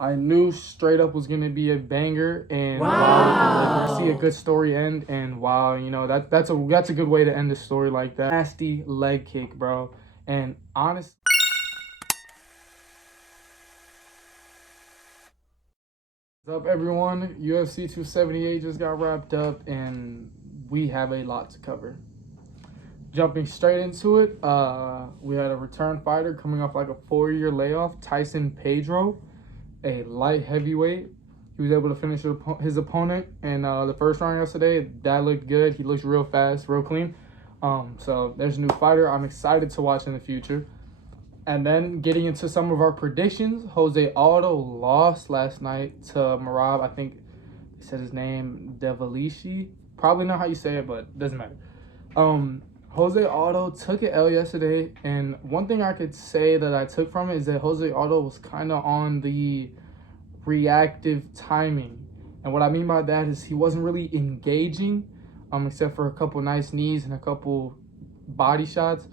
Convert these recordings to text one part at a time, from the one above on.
I knew straight up was gonna be a banger, and Wow. see a good story end. And wow, that's a good way to end the story like that. Nasty leg kick, bro. And honest. What's up, everyone? UFC 278 just got wrapped up, and we have a lot to cover. Jumping straight into it, we had a return fighter coming off like a 4-year layoff, Tyson Pedro, a light heavyweight. He was able to finish his opponent in the first round yesterday. That looked good. He looks real fast, real clean. So there's a new fighter I'm excited to watch in the future. And then getting into some of our predictions, Jose Aldo lost last night to Merab. I think he said his name, Devalishi. Probably not how you say it, but doesn't matter. Jose Aldo took an L yesterday, and one thing I could say that I took from it is that Jose Aldo was kind of on the reactive timing. And what I mean by that is he wasn't really engaging, except for a couple nice knees and a couple body shots.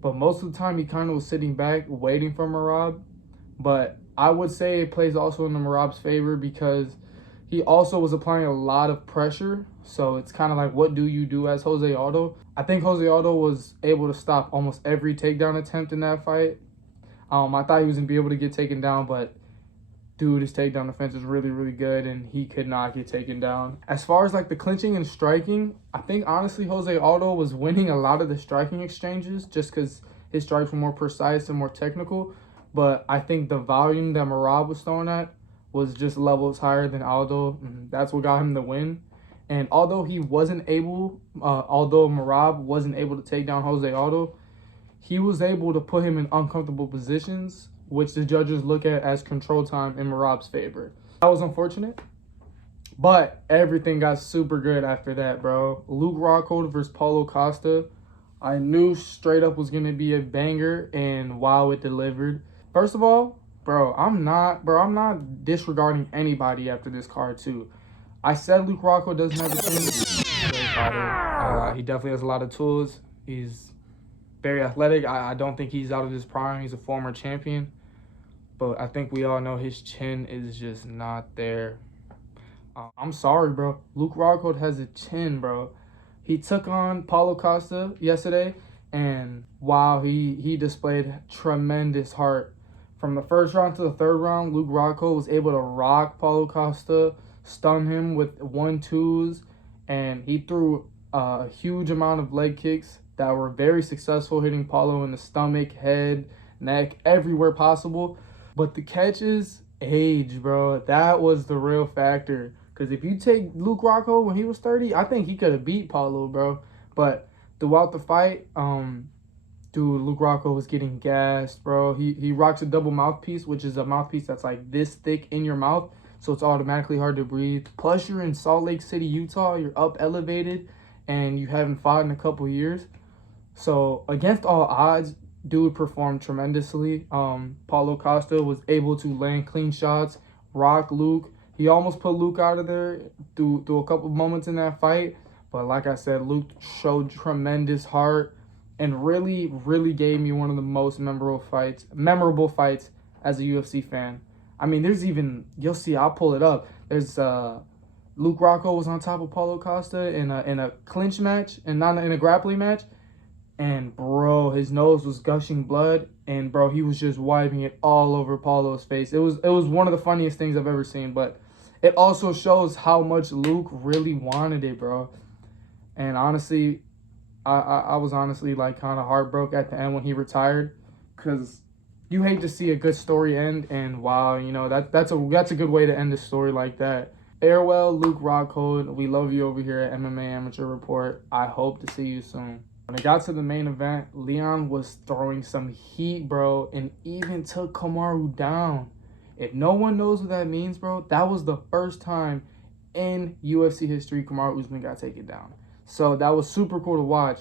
But most of the time, he kind of was sitting back, waiting for Merab. But I would say it plays also in the Merab's favor because he also was applying a lot of pressure. So it's kind of like, what do you do as Jose Aldo? I think Jose Aldo was able to stop almost every takedown attempt in that fight. I thought he was going to be able to get taken down, but dude, his takedown defense is really, really good, and he could not get taken down. As far as like the clinching and striking, I think honestly Jose Aldo was winning a lot of the striking exchanges just because his strikes were more precise and more technical. But I think the volume that Merab was throwing at was just levels higher than Aldo, and that's what got him the win. And although Merab wasn't able to take down Jose Aldo, he was able to put him in uncomfortable positions, which the judges look at as control time in Merab's favor. That was unfortunate, but everything got super good after that, bro. Luke Rockhold versus Paulo Costa. I knew straight up was going to be a banger, and wow, it delivered. First of all, I'm not disregarding anybody after this card too. I said Luke Rockhold doesn't have a chin. Great fighter. He definitely has a lot of tools. He's very athletic. I don't think he's out of his prime. He's a former champion. But I think we all know his chin is just not there. I'm sorry, bro. Luke Rockhold has a chin, bro. He took on Paulo Costa yesterday, and wow, he displayed tremendous heart. From the first round to the third round, Luke Rockhold was able to rock Paulo Costa, stun him with 1-2s, and he threw a huge amount of leg kicks that were very successful, hitting Paulo in the stomach, head, neck, everywhere possible. But the catch is age, bro. That was the real factor. Because if you take Luke Rockhold when he was 30, I think he could have beat Paulo, bro. But throughout the fight, Luke Rockhold was getting gassed, bro. He rocks a double mouthpiece, which is a mouthpiece that's like this thick in your mouth, so it's automatically hard to breathe. Plus, you're in Salt Lake City, Utah. You're up elevated, and you haven't fought in a couple years. So against all odds, dude performed tremendously. Paulo Costa was able to land clean shots, rock Luke. He almost put Luke out of there through a couple moments in that fight. But like I said, Luke showed tremendous heart and really, really gave me one of the most memorable fights as a UFC fan. I mean, you'll see, I'll pull it up. There's Luke Rockhold was on top of Paulo Costa in a clinch match, and not in a grappling match. And bro, his nose was gushing blood, and bro, he was just wiping it all over Paulo's face. It was one of the funniest things I've ever seen, but it also shows how much Luke really wanted it, bro. And honestly, I was honestly like kind of heartbroken at the end when he retired, because you hate to see a good story end, and wow, that's a good way to end the story like that. Farewell, Luke Rockhold. We love you over here at MMA Amateur Report. I hope to see you soon. When it got to the main event, Leon was throwing some heat, bro, and even took Kamaru down. If no one knows what that means, bro, that was the first time in UFC history Kamaru Usman got taken down. So that was super cool to watch.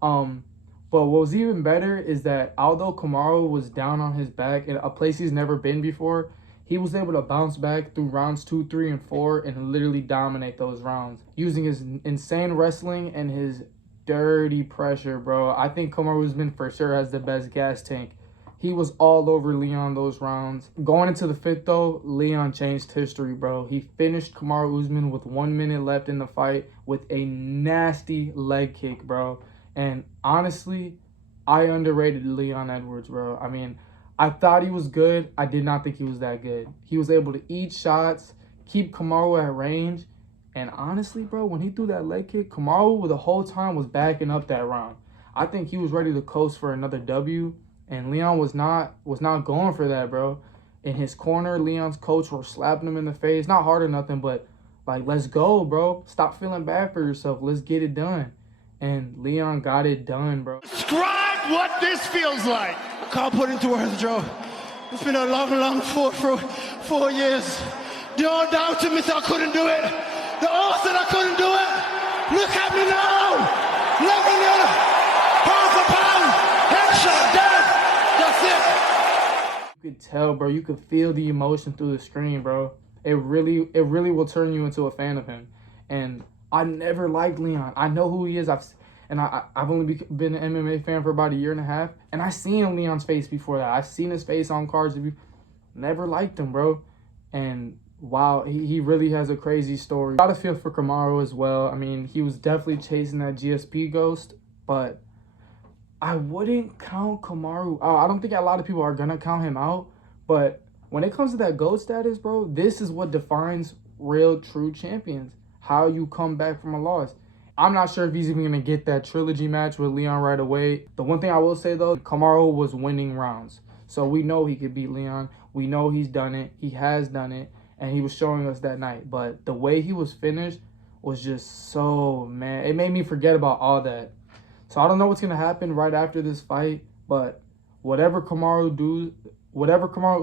But what was even better is that although Kamaru was down on his back in a place he's never been before, he was able to bounce back through rounds 2, 3, and 4 and literally dominate those rounds using his insane wrestling and his dirty pressure, bro. I think Kamaru Usman for sure has the best gas tank He was all over Leon those rounds. Going into the 5th, though, Leon changed history, bro. He finished Kamaru Usman with 1 minute left in the fight with a nasty leg kick, bro. And honestly, I underrated Leon Edwards, bro. I mean, I thought he was good. I did not think he was that good. He was able to eat shots, keep Kamaru at range. And honestly, bro, when he threw that leg kick, Kamaru the whole time was backing up that round. I think he was ready to coast for another W. And Leon was not going for that, bro. In his corner, Leon's coach were slapping him in the face. Not hard or nothing, but like, let's go, bro. Stop feeling bad for yourself. Let's get it done. And Leon got it done, bro. Describe what this feels like. I can't put into words, Joe. It's been a long, long 4 years. They all doubted me, so I couldn't do it. They all said I couldn't do it. Look at me now. Level it. Pound for pound. Headshot. Dead. That's it. You could tell, bro. You could feel the emotion through the screen, bro. It really will turn you into a fan of him. And I never liked Leon. I know who he is. I've only been an MMA fan for about a year and a half, and I seen Leon's face before that. I've seen his face on cards. Never liked him, bro. And wow, he really has a crazy story. Got to feel for Kamaru as well. I mean, he was definitely chasing that GSP ghost, but I wouldn't count Kamaru out. I don't think a lot of people are gonna count him out, but when it comes to that GOAT status, bro, this is what defines real, true champions. How you come back from a loss. I'm not sure if he's even going to get that trilogy match with Leon right away. The one thing I will say, though, Kamaru was winning rounds. So we know he could beat Leon. We know he's done it. He has done it. And he was showing us that night. But the way he was finished was just so, man. It made me forget about all that. So I don't know what's going to happen right after this fight. But whatever Kamaru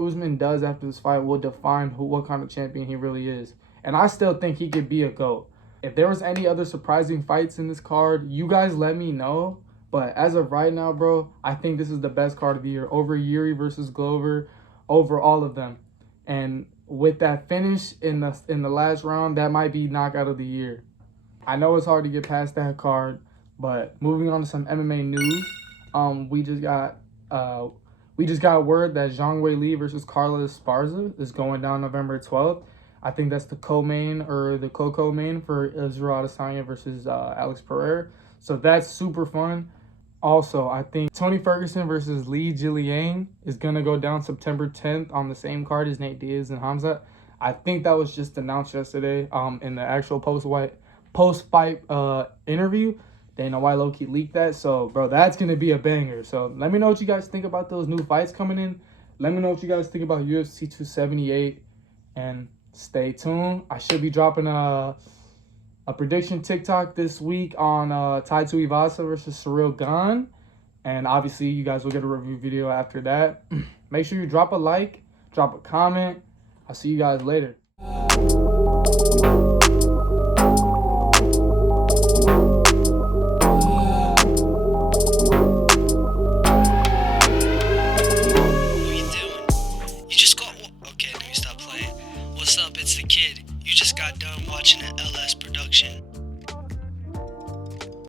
Usman does after this fight will define what kind of champion he really is. And I still think he could be a GOAT. If there was any other surprising fights in this card, you guys let me know. But as of right now, bro, I think this is the best card of the year. Over Yuri versus Glover, over all of them. And with that finish in the last round, that might be knockout of the year. I know it's hard to get past that card, but moving on to some MMA news, we just got word that Zhang Weili versus Carla Esparza is going down November 12th. I think that's the co-main or the co-main for Israel Adesanya versus Alex Pereira. So that's super fun. Also, I think Tony Ferguson versus Li Jiliang is going to go down September 10th on the same card as Nate Diaz and Hamza. I think that was just announced yesterday in the actual post-fight interview. Dana White low-key leaked that. So, bro, that's going to be a banger. So let me know what you guys think about those new fights coming in. Let me know what you guys think about UFC 278. And stay tuned. I should be dropping a prediction TikTok this week on Tai Tuivasa versus Cyril Gane. And obviously, you guys will get a review video after that. Make sure you drop a like, drop a comment. I'll see you guys later.